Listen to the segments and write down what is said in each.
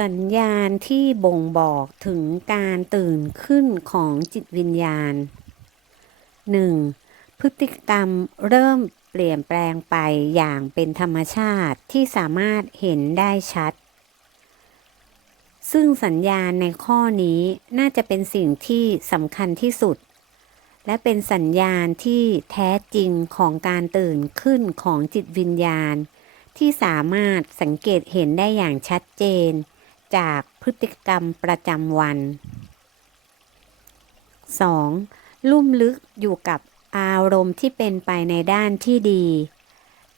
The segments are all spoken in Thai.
สัญญาณที่บ่งบอกถึงการตื่นขึ้นของจิตวิญญาณ 1. พฤติกรรมเริ่มเปลี่ยนแปลงไปอย่างเป็นธรรมชาติที่สามารถเห็นได้ชัด ซึ่งสัญญาณในข้อนี้น่าจะเป็นสิ่งที่สำคัญที่สุด และเป็นสัญญาณที่แท้จริงของการตื่นขึ้นของจิตวิญญาณที่สามารถสังเกตเห็นได้อย่างชัดเจน จากพฤติกรรมประจำวัน 2. ลุ่มลึกอยู่กับอารมณ์ที่เป็นไปในด้านที่ดี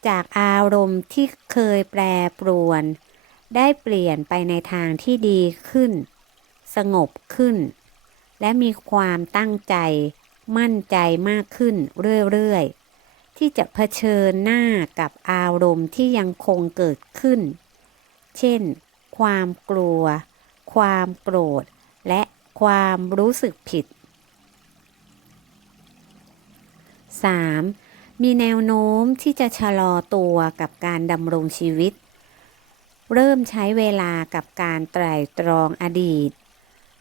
จากอารมณ์ที่เคยแปรปรวน ได้เปลี่ยนไปในทางที่ดีขึ้น สงบขึ้น และมีความตั้งใจ มั่นใจมากขึ้นเรื่อยๆ ที่จะเผชิญหน้ากับอารมณ์ที่ยังคงเกิดขึ้น เช่น ความกลัว ความโกรธ และความรู้สึกผิด 3. มีแนวโน้มที่จะชะลอตัวกับการดำรงชีวิต เริ่มใช้เวลากับการไตร่ตรองอดีต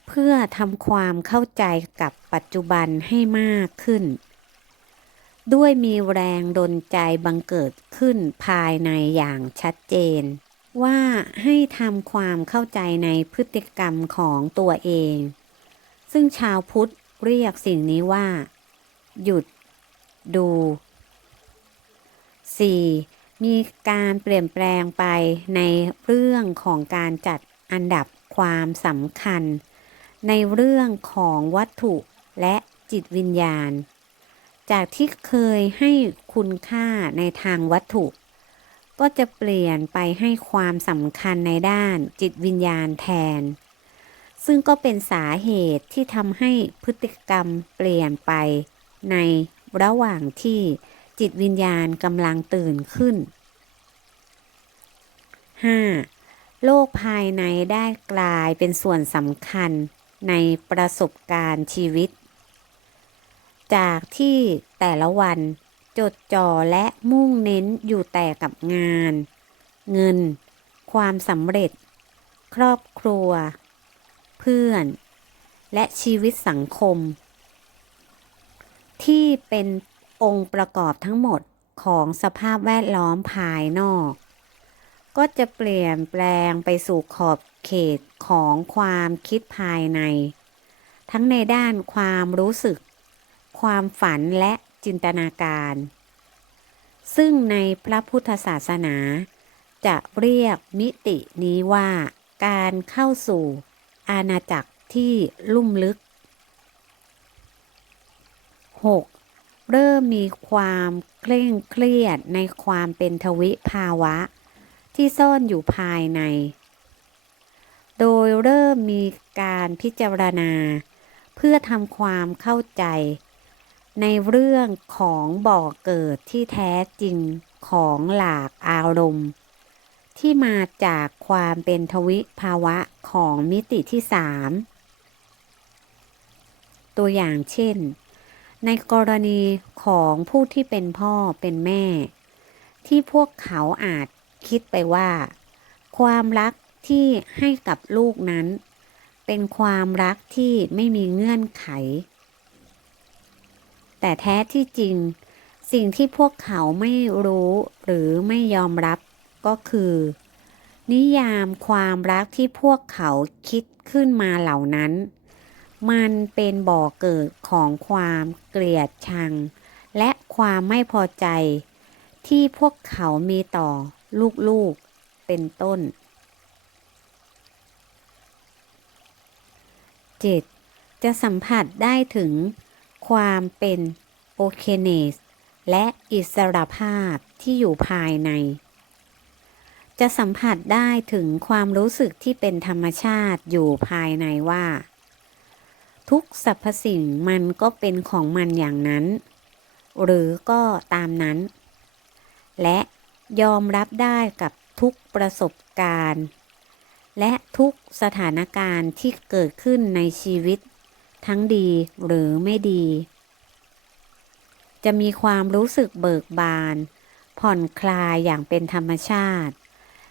เพื่อทำความเข้าใจกับปัจจุบันให้มากขึ้น ด้วยมีแรงดลใจบังเกิดขึ้นภายในอย่างชัดเจน ว่าให้ทำความเข้าใจในพฤติกรรมของตัวเอง ซึ่งชาวพุทธเรียกสิ่งนี้ว่า หยุด ดู 4. มีการเปลี่ยนแปลงไปในเรื่องของการจัดอันดับความสำคัญ ในเรื่องของวัตถุและจิตวิญญาณ จากที่เคยให้คุณค่าในทางวัตถุ ก็จะเปลี่ยนไปให้ความสำคัญในด้านจิตวิญญาณแทน ซึ่งก็เป็นสาเหตุที่ทำให้พฤติกรรมเปลี่ยนไป ในระหว่างที่จิตวิญญาณกำลังตื่นขึ้น 5. โลกภายในได้กลายเป็นส่วนสำคัญในประสบการณ์ชีวิต จากที่แต่ละวัน จดจ่อและมุ่งเน้นอยู่แต่กับงาน เงิน ความสำเร็จ ครอบครัว เพื่อน และชีวิตสังคม ที่เป็นองค์ประกอบทั้งหมดของสภาพแวดล้อมภายนอก ก็จะเปลี่ยนแปลงไปสู่ขอบเขตของความคิดภายใน ทั้งในด้านความรู้สึก ความฝันและ จินตนาการ ซึ่งในพระพุทธศาสนา จะเรียกมิตินี้ว่าการเข้าสู่อาณาจักรที่ลุ่มลึก 6. เริ่มมีความเคร่งเครียดในความเป็นทวิภาวะ ที่ซ่อนอยู่ภายใน โดยเริ่มมีการพิจารณา เพื่อทำความเข้าใจ ในเรื่องของบ่อเกิดที่แท้จริงของหลากอารมณ์ ที่มาจากความเป็นทวิภาวะของมิติที่สามตัวอย่างเช่น ในกรณีของผู้ที่เป็นพ่อเป็นแม่ ที่พวกเขาอาจคิดไปว่า ความรักที่ให้กับลูกนั้น เป็นความรักที่ไม่มีเงื่อนไข แต่แท้ที่จริง สิ่งที่พวกเขาไม่รู้หรือไม่ยอมรับก็คือ นิยามความรักที่พวกเขาคิดขึ้นมาเหล่านั้น มันเป็นบ่อเกิดของความเกลียดชัง และความไม่พอใจ ที่พวกเขามีต่อลูกๆเป็นต้น 7. จะสัมผัสได้ถึง ความเป็นโอเคเนสและอิสรภาพที่อยู่ภายใน จะสัมผัสได้ถึงความรู้สึกที่เป็นธรรมชาติอยู่ภายในว่า ทุกสรรพสิ่งมันก็เป็นของมันอย่างนั้น หรือก็ตามนั้น และยอมรับได้กับทุกประสบการณ์ และทุกสถานการณ์ที่เกิดขึ้นในชีวิต ทั้งดีหรือไม่ดี จะมีความรู้สึกเบิกบาน ผ่อนคลายอย่างเป็นธรรมชาติ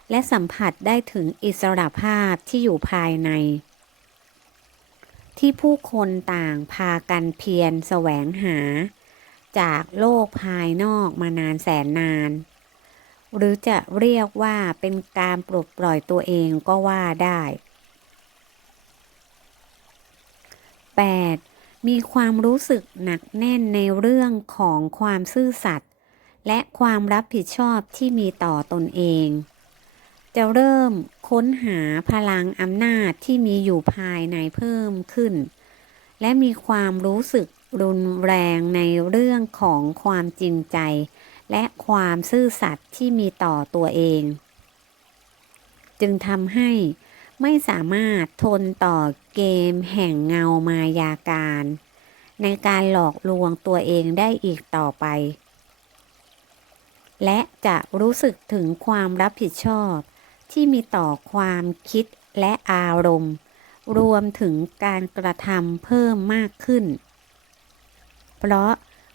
และสัมผัสได้ถึงอิสระภาพที่อยู่ภายใน ที่ผู้คนต่างพากันเพียรแสวงหา จากโลกภายนอกมานานแสนนาน หรือจะเรียกว่าเป็นการปลดปล่อยตัวเองก็ว่าได้ 8. มีความรู้สึกหนักแน่นในเรื่องของความซื่อสัตย์และความรับผิดชอบที่มีต่อตนเอง จะเริ่มค้นหาพลังอำนาจที่มีอยู่ภายในเพิ่มขึ้น และมีความรู้สึกรุนแรงในเรื่องของความจริงใจ และความซื่อสัตย์ที่มีต่อตัวเอง จึงทำให้ ไม่สามารถทนต่อเกมแห่งเงามายาการ ในการหลอกลวงตัวเองได้อีกต่อไป และจะรู้สึกถึงความรับผิดชอบ ที่มีต่อความคิดและอารมณ์ รวมถึงการกระทำเพิ่มมากขึ้น เพราะ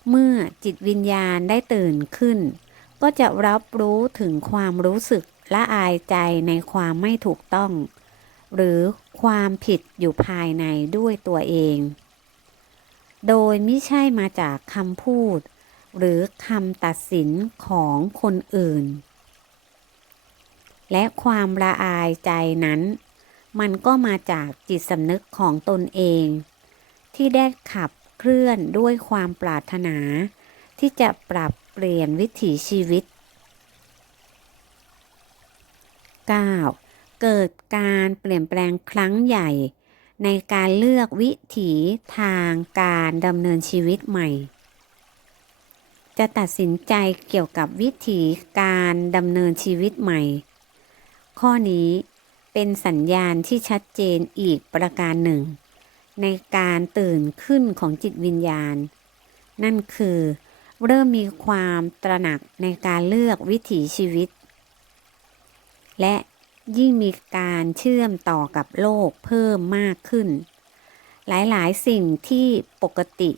เมื่อจิตวิญญาณได้ตื่นขึ้น ก็จะรับรู้ถึงความรู้สึกละอายใจในความไม่ถูกต้อง หรือความผิดอยู่ภายในด้วยตัวเอง โดยไม่ใช่มาจากคำพูด หรือคำตัดสินของคนอื่น และความละอายใจนั้น มันก็มาจากจิตสำนึกของตนเอง ที่ได้ขับเคลื่อนด้วยความปรารถนา ที่จะปรับเปลี่ยนวิถีชีวิต 9. เกิดการเปลี่ยนแปลงครั้งใหญ่ ในการเลือกวิถีทางการดำเนินชีวิตใหม่ จะตัดสินใจเกี่ยวกับวิถีการดำเนินชีวิตใหม่ ข้อนี้เป็นสัญญาณที่ชัดเจนอีกประการหนึ่ง ในการตื่นขึ้นของจิตวิญญาณ นั่นคือเริ่มมีความตระหนักในการเลือกวิถีชีวิต และ ยิ่งมีการเชื่อมต่อกับโลกเพิ่มมากขึ้น หลายๆ สิ่งที่ปกติ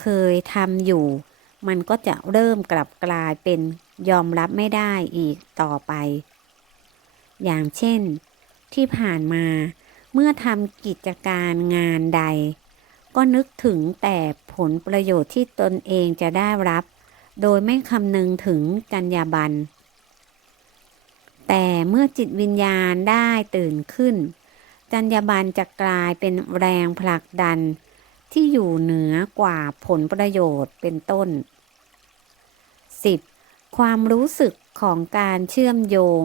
เคยทำอยู่ มันก็จะเริ่มกลับกลายเป็นยอมรับไม่ได้อีกต่อไป อย่างเช่น ที่ผ่านมาเมื่อทำกิจการงานใด ก็นึกถึงแต่ผลประโยชน์ที่ตนเองจะได้รับ โดยไม่คำนึงถึงจรรยาบรรณ แต่เมื่อจิตวิญญาณได้ตื่นขึ้นจรรยาบรรณจะกลายเป็นแรงผลักดัน ที่อยู่เหนือกว่าผลประโยชน์เป็นต้น 10. ความรู้สึกของการเชื่อมโยง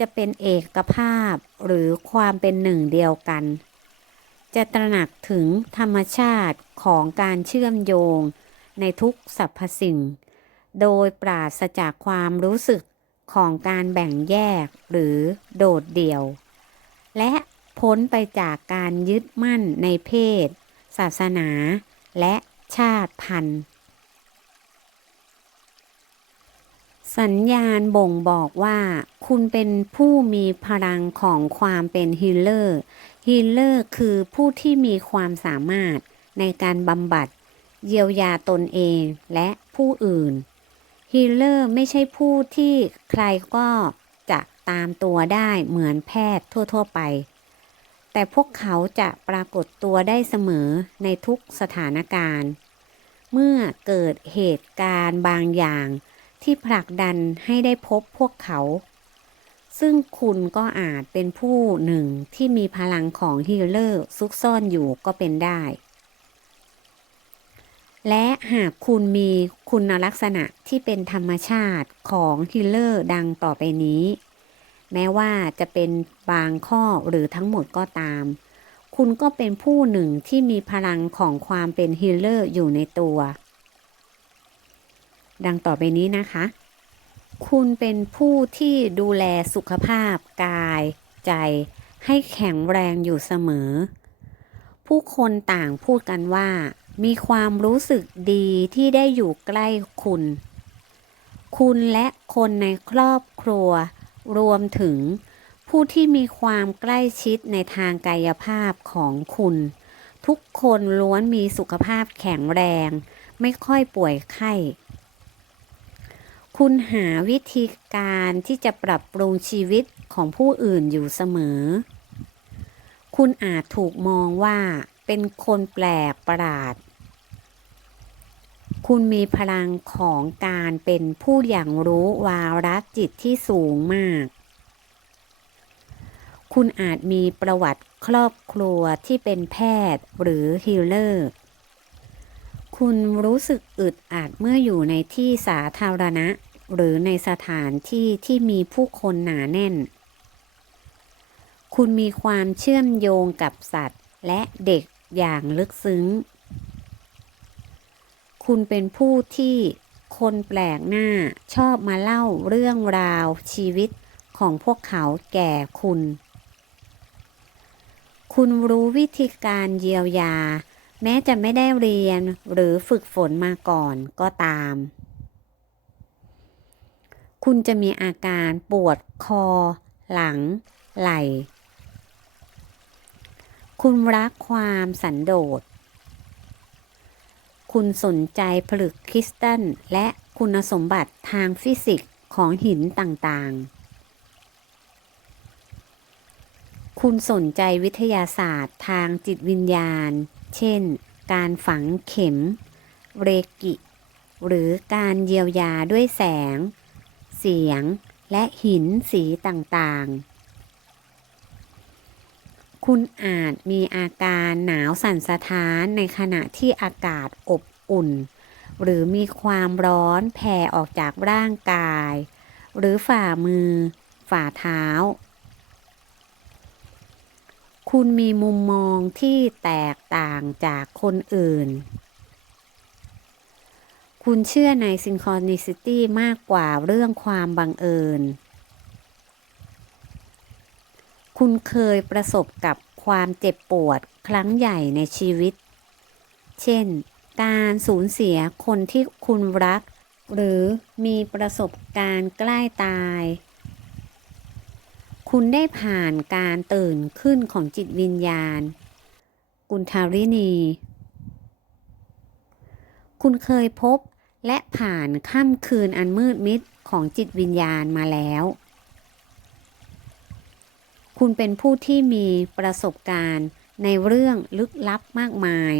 จะเป็นเอกภาพหรือความเป็นหนึ่งเดียวกัน จะตระหนักถึงธรรมชาติของการเชื่อมโยงในทุกสรรพสิ่ง โดยปราศจากความรู้สึก ของการแบ่งแยกหรือโดดเดี่ยว และพ้นไปจากการยึดมั่นในเพศ ศาสนา และชาติพันธุ์ สัญญาณบ่งบอกว่า คุณเป็นผู้มีพลังของความเป็นฮีลเลอร์ ฮีลเลอร์คือผู้ที่มีความสามารถในการบำบัด เยียวยาตนเองและผู้อื่น ฮีลเลอร์ไม่ใช่ผู้ที่ใครก็จะตามตัวได้เหมือนแพทย์ทั่ว ๆ ไป แต่พวกเขาจะปรากฏตัวได้เสมอในทุกสถานการณ์ เมื่อเกิดเหตุการณ์บางอย่างที่ผลักดันให้ได้พบพวกเขา ซึ่งคุณก็อาจเป็นผู้หนึ่งที่มีพลังของฮีลเลอร์ซุกซ่อนอยู่ก็เป็นได้ และหากคุณมีคุณลักษณะที่เป็นธรรมชาติของฮีลเลอร์ดังต่อไปนี้ แม้ว่าจะเป็นบางข้อหรือทั้งหมดก็ตาม คุณก็เป็นผู้หนึ่งที่มีพลังของความเป็นฮีลเลอร์อยู่ในตัว ดังต่อไปนี้นะคะ คุณเป็นผู้ที่ดูแลสุขภาพกาย ใจให้แข็งแรงอยู่เสมอ ผู้คนต่างพูดกันว่า มีความรู้สึกดีที่ได้อยู่ใกล้คุณ คุณและคนในครอบครัว รวมถึงผู้ที่มีความใกล้ชิดในทางกายภาพของคุณ ทุกคนล้วนมีสุขภาพแข็งแรง ไม่ค่อยป่วยไข้ คุณหาวิธีการที่จะปรับปรุงชีวิตของผู้อื่นอยู่เสมอ คุณอาจถูกมองว่าเป็นคนแปลกประหลาด คุณมีพลังของการเป็นผู้อย่างรู้วาระจิตที่สูงมาก คุณอาจมีประวัติครอบครัวที่เป็นแพทย์หรือฮีลเลอร์ คุณรู้สึกอึดอัดเมื่ออยู่ในที่สาธารณะ หรือในสถานที่ที่มีผู้คนหนาแน่น คุณมีความเชื่อมโยงกับสัตว์และเด็กอย่างลึกซึ้ง คุณเป็นผู้ที่คนแปลกหน้าชอบมาเล่าเรื่องราวชีวิตของพวกเขาแก่คุณ คุณรู้วิธีการเยียวยา แม้จะไม่ได้เรียนหรือฝึกฝนมาก่อนก็ตาม คุณจะมีอาการปวดคอ หลัง ไหล่ คุณรักความสันโดษ คุณสนใจผลึกคริสตัลและคุณสมบัติทางฟิสิกส์ของหินต่างๆ คุณสนใจวิทยาศาสตร์ทางจิตวิญญาณ เช่น การฝังเข็ม เรกิ หรือการเยียวยาด้วยแสง เสียง และหินสีต่างๆ คุณอาจมีอาการหนาวสั่นสะท้านในขณะที่อากาศอบอุ่น หรือมีความร้อนแผ่ออกจากร่างกาย หรือฝ่ามือ ฝ่าเท้า คุณมีมุมมองที่แตกต่างจากคนอื่น คุณเชื่อใน synchronicity มากกว่าเรื่องความบังเอิญ คุณเคยประสบกับความเจ็บปวดครั้งใหญ่ในชีวิต เช่น การสูญเสียคนที่คุณรัก หรือมีประสบการณ์ใกล้ตาย คุณได้ผ่านการตื่นขึ้นของจิตวิญญาณ กุณทารินี คุณเคยพบและผ่านค่ำคืนอันมืดมิดของจิตวิญญาณมาแล้ว คุณเป็นผู้ที่มีประสบการณ์ในเรื่องลึกลับมากมาย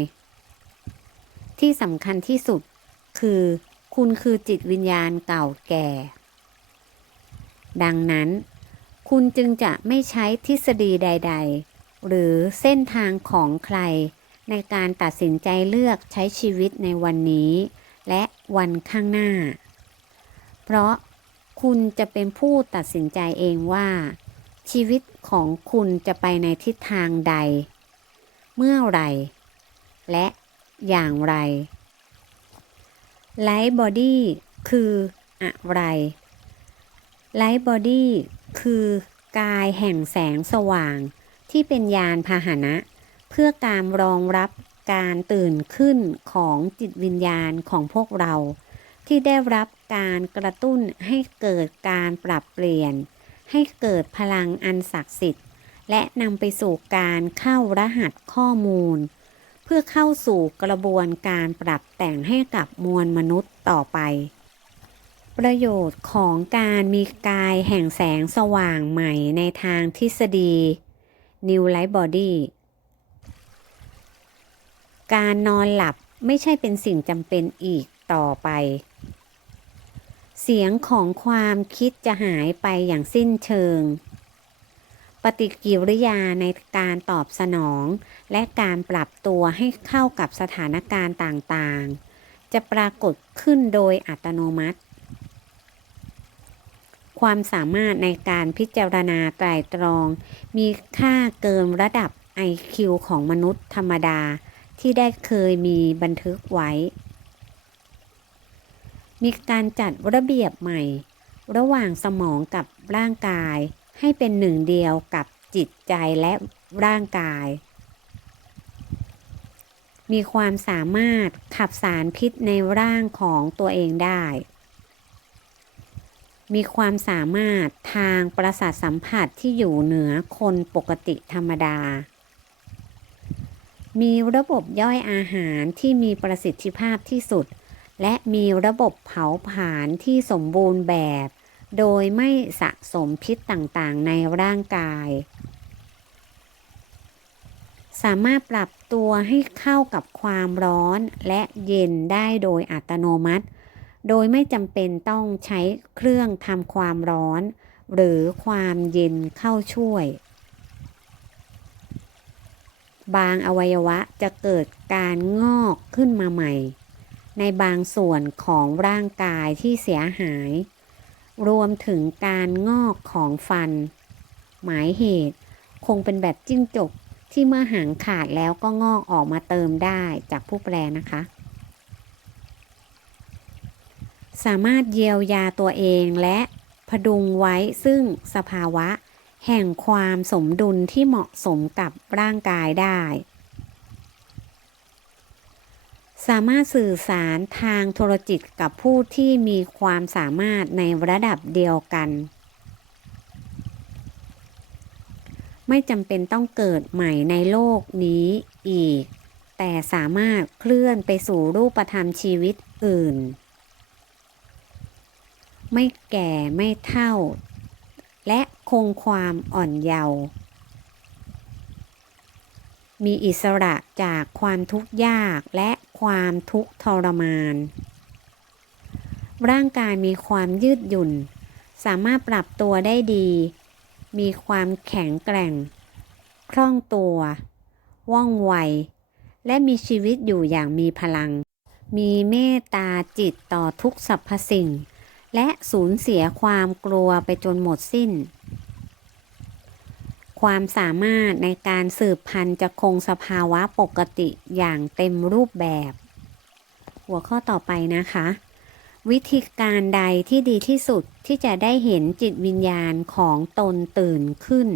ที่สำคัญที่สุดคือ คุณคือจิตวิญญาณเก่าแก่ ดังนั้น คุณจึงจะไม่ใช้ทฤษฎีใด ๆ หรือเส้นทางของใคร ในการตัดสินใจเลือกใช้ชีวิตในวันนี้ และวันข้างหน้า เพราะคุณจะเป็นผู้ตัดสินใจเองว่า ชีวิตของคุณจะไปในทิศทางใด เมื่อไร และอย่างไรไลท์บอดี้คืออะไรไลท์บอดี้คือกายแห่งแสงสว่างที่เป็นยานพาหนะ เพื่อการรองรับการตื่นขึ้นของจิตวิญญาณของพวกเรา ที่ได้รับการกระตุ้นให้เกิดการปรับเปลี่ยน ให้เกิดพลังอันศักดิ์สิทธิ์ และนำไปสู่การเข้ารหัสข้อมูล เพื่อเข้าสู่กระบวนการปรับแต่งให้กับมวลมนุษย์ต่อไป ประโยชน์ของการมีกายแห่งแสงสว่างใหม่ในทางทฤษฎี New Light Body การนอนหลับไม่ใช่เป็นสิ่งจำเป็นอีกต่อไป เสียงของความคิดจะหายไปอย่างสิ้นเชิง ปฏิกิริยาในการตอบสนอง และการปรับตัวให้เข้ากับสถานการณ์ต่างๆ จะปรากฏขึ้นโดยอัตโนมัติ ความสามารถในการพิจารณาไตรตรอง มีค่าเกินระดับ IQ ของมนุษย์ธรรมดาที่ได้เคยมีบันทึกไว้ มีการจัดระเบียบใหม่ ระหว่างสมองกับร่างกาย ให้เป็นหนึ่งเดียวกับจิตใจและร่างกาย มีความสามารถขับสารพิษในร่างของตัวเองได้ มีความสามารถทางประสาทสัมผัสที่อยู่เหนือคนปกติธรรมดา มีระบบย่อยอาหารที่มีประสิทธิภาพที่สุด และมีระบบเผาผลาญที่สมบูรณ์แบบ โดยไม่สะสมพิษต่างๆ ในร่างกาย สามารถปรับตัวให้เข้ากับความร้อนและเย็นได้โดยอัตโนมัติ โดยไม่จำเป็นต้องใช้เครื่องทำความร้อน หรือความเย็นเข้าช่วย บางอวัยวะจะเกิดการงอกขึ้นมาใหม่ ในบางส่วนของร่างกายที่เสียหาย รวมถึงการงอกของฟัน หมายเหตุคงเป็นแบบจิ้งจกที่เมื่อหางขาดแล้วก็งอกออกมาเติมได้จากผู้แปลนะคะ สามารถเยียวยาตัวเองและพดุงไว้ซึ่งสภาวะ แห่งความสมดุลที่เหมาะสมกับร่างกายได้ สามารถสื่อสารทางโทรจิตกับผู้ที่มีความสามารถในระดับเดียวกัน ไม่จำเป็นต้องเกิดใหม่ในโลกนี้อีก แต่สามารถเคลื่อนไปสู่รูปธรรมชีวิตอื่น ไม่แก่ไม่เท่า และคงความอ่อนเยาว์ มีอิสระจากความทุกข์ยากและความทุกข์ทรมาน ร่างกายมีความยืดหยุ่น สามารถปรับตัวได้ดี มีความแข็งแกร่ง คล่องตัว ว่องไว และมีชีวิตอยู่อย่างมีพลัง มีเมตตาจิตต่อทุกสรรพสิ่ง และสูญเสียความกลัวไปจนหมดสิ้น ความสามารถในการสืบพันธุ์จะคงสภาวะปกติอย่างเต็มรูปแบบ หัวข้อต่อไปนะคะ วิธีการใดที่ดีที่สุดที่จะได้เห็นจิตวิญญาณของตนตื่นขึ้น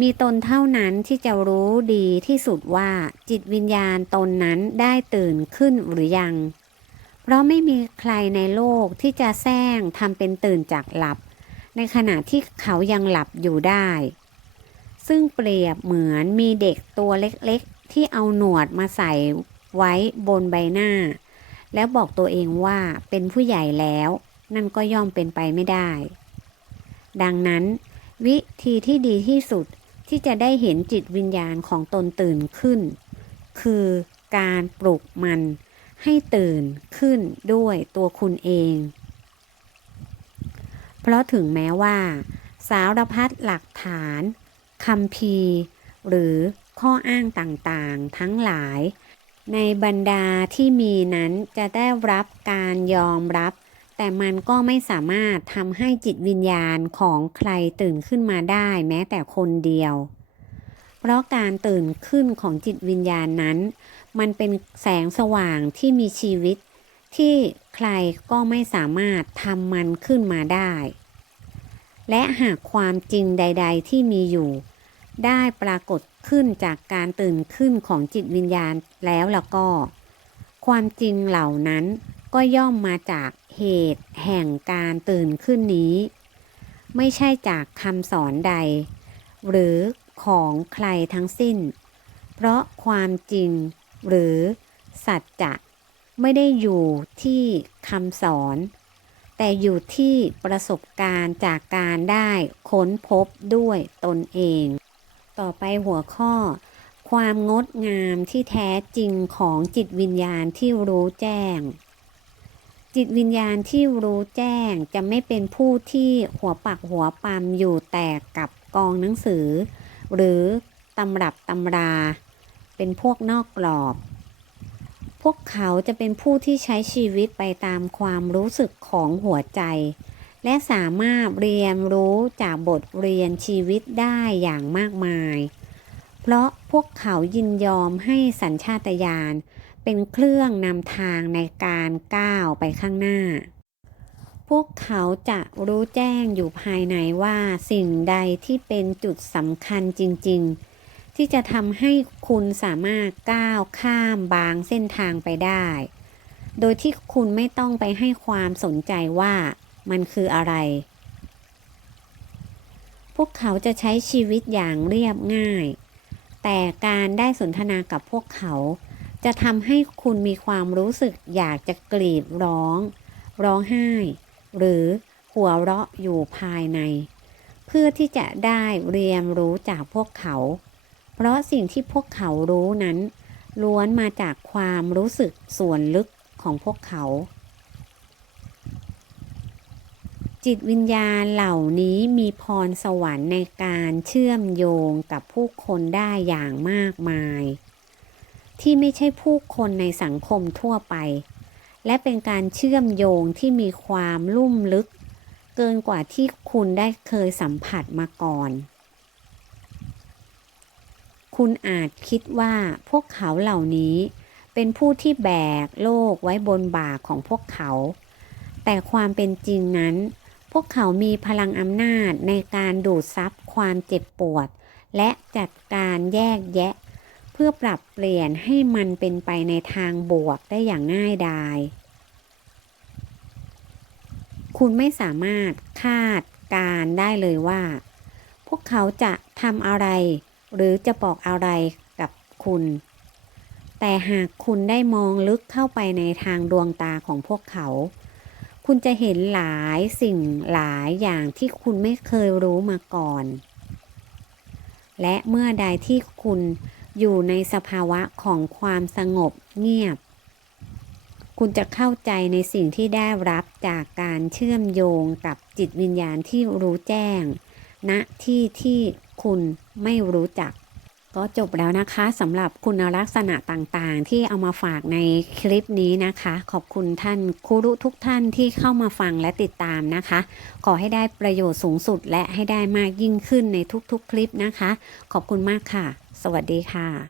มีตนเท่านั้นที่จะรู้ดีที่สุดว่าจิตวิญญาณตนนั้นได้ตื่นขึ้นหรือยัง เพราะไม่มีใครในโลกที่จะแซงทำเป็นตื่นจากหลับในขณะที่เขายังหลับอยู่ได้ ซึ่งเปรียบเหมือนมีเด็กตัวเล็กๆ ที่เอาหนวดมาใส่ไว้บนใบหน้า แล้วบอกตัวเองว่าเป็นผู้ใหญ่แล้ว นั่นก็ย่อมเป็นไปไม่ได้ ดังนั้น วิธีที่ดีที่สุดที่จะได้เห็นจิตวิญญาณของตนตื่นขึ้น คือการปลุกมันให้ตื่นขึ้นด้วยตัวคุณเอง เพราะถึงแม้ว่า สารพัดหลักฐาน คำพีหรือข้ออ้างต่างๆ ทั้งหลาย ในบรรดาที่มีนั้นจะได้รับการยอมรับ แต่มันก็ไม่สามารถทำให้จิตวิญญาณของใครตื่นขึ้นมาได้แม้แต่คนเดียว เพราะการตื่นขึ้นของจิตวิญญาณนั้น มันเป็นแสงสว่างที่มีชีวิต ที่ใครก็ไม่สามารถทำมันขึ้นมาได้ และหากความจริงใด ๆ ที่มีอยู่ ได้ปรากฏขึ้นจากการตื่นขึ้นของจิตวิญญาณแล้วแล้วก็ ความจริงเหล่านั้นก็ย่อมมาจากเหตุแห่งการตื่นขึ้นนี้ ไม่ใช่จากคำสอนใด หรือของใครทั้งสิ้น เพราะความจริงหรือสัจจะไม่ได้อยู่ที่คำสอน แต่อยู่ที่ประสบการณ์จากการได้ค้นพบด้วยตนเอง ต่อไปหัวข้อ ความงดงามที่แท้จริงของจิตวิญญาณที่รู้แจ้ง จิตวิญญาณที่รู้แจ้งจะไม่เป็นผู้ที่หัวปักหัวปั๊มอยู่แต่กับกองหนังสือ หรือตำรับตำรา เป็นพวกนอกกรอบ พวกเขาจะเป็นผู้ที่ใช้ชีวิตไปตามความรู้สึกของหัวใจ และสามารถเรียนรู้จากบทเรียนชีวิตได้อย่างมากมาย เพราะพวกเขายินยอมให้สัญชาตญาณเป็นเครื่องนำทางในการก้าวไปข้างหน้า พวกเขาจะรู้แจ้งอยู่ภายในว่าสิ่งใดที่เป็นจุดสำคัญจริง ๆ ที่จะทำให้คุณสามารถก้าวข้ามบางเส้นทางไปได้ โดยที่คุณไม่ต้องไปให้ความสนใจว่า มันคืออะไร พวกเขาจะใช้ชีวิตอย่างเรียบง่าย แต่การได้สนทนากับพวกเขา จะทำให้คุณมีความรู้สึกอยากจะกรีดร้อง ร้องไห้ หรือหัวเราะอยู่ภายใน เพื่อที่จะได้เรียนรู้จากพวกเขา เพราะสิ่งที่พวกเขารู้นั้นล้วนมาจากความรู้สึกส่วนลึกของพวกเขา จิตวิญญาณเหล่านี้มีพรสวรรค์ในการเชื่อมโยงกับผู้คนได้อย่างมากมาย ที่ไม่ใช่ผู้คนในสังคมทั่วไป และเป็นการเชื่อมโยงที่มีความลุ่มลึก เกินกว่าที่คุณได้เคยสัมผัสมาก่อน คุณอาจคิดว่าพวกเขาเหล่านี้เป็นผู้ที่แบกโลกไว้บนบ่าของพวกเขา แต่ความเป็นจริงนั้น พวกเขามีพลังอำนาจในการดูดซับความเจ็บปวด และจัดการแยกแยะ เพื่อปรับเปลี่ยนให้มันเป็นไปในทางบวกได้อย่างง่ายดาย คุณไม่สามารถคาดการได้เลยว่า พวกเขาจะทำอะไร หรือจะบอกอะไรกับคุณ แต่หากคุณได้มองลึกเข้าไปในทางดวงตาของพวกเขา คุณจะเห็นหลายสิ่งหลายอย่างที่คุณไม่เคยรู้มาก่อน และเมื่อใดที่คุณอยู่ในสภาวะของความสงบเงียบ คุณจะเข้าใจในสิ่งที่ได้รับจากการเชื่อมโยงกับจิตวิญญาณที่รู้แจ้งณที่ที่คุณไม่รู้จัก ก็จบแล้วนะคะสำหรับคุณลักษณะต่างๆ ที่เอามาฝากในคลิปนี้นะคะ ขอบคุณท่านครูรุทุกท่านที่เข้ามาฟังและติดตามนะคะ ขอให้ได้ประโยชน์สูงสุดและให้ได้มากยิ่งขึ้นในทุกๆคลิปนะคะ ขอบคุณมากค่ะ สวัสดีค่ะ